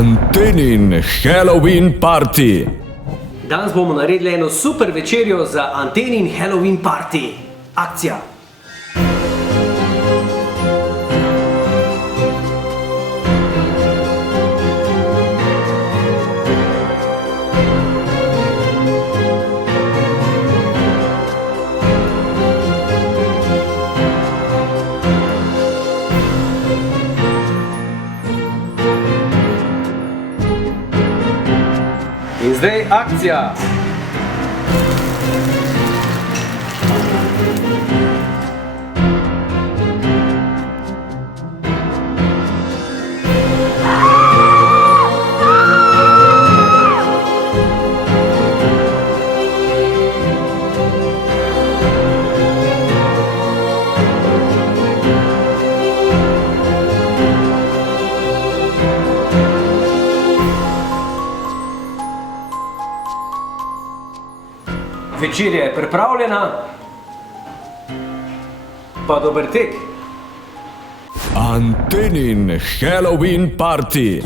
Antenin Halloween Party. Danes bomo naredili eno super večerjo za Antenin Halloween Party. Akcija! In zdaj akcija! Večerja je pripravljena, pa dober tek! Antenin Halloween Party.